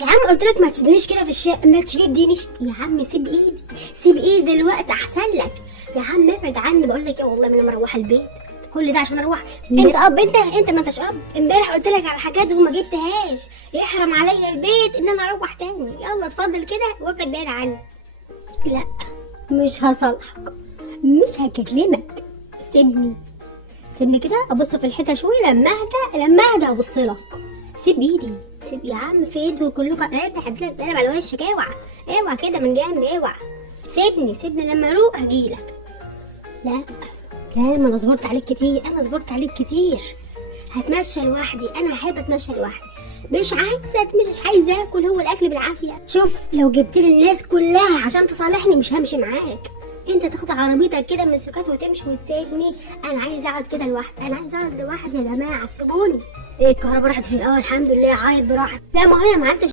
يا عم قلت لك ما تشدنيش كده في الشقه، ما تشدنيش يا عم، سيب ايدي، سيب ايدي دلوقتي احسن لك يا عم، ابعد عني. بقول لك ايه والله ما انا مروحه البيت، كل ده عشان اروح؟ انت اب، انت ما انتش اب. امبارح قلت لك على حاجات وما جبتهاش، يحرم عليا البيت ان انا اروح تاني. يلا اتفضل كده وابعد بعيد عني. لا مش هصالحك، مش هكلمك، سيبني، سيبني كده ابص في الحيطه شويه، لما اهدى ابص لك. سيب ايدي، سيب يا عم، في ايده كلكم هتقلب على وشك. اوعى كده من جنب، اوعى. سيبني لما اروق هجيلك. لا ما انا صبرت عليك كتير، هتمشى لوحدي، انا هحب اتمشى لوحدي، مش عايزه اكل، هو الاكل بالعافيه. شوف لو جبت لي الناس كلها عشان تصالحني مش همشي معاك. انت تاخد عربيتك كده من السكات وتمشي وتسيبني، انا عايز اقعد كده لوحدي، يا جماعه سيبوني. ايه الكهرباء راحت فين؟ الحمد لله، عيط براحتك. لا ما هو انا ما عدتش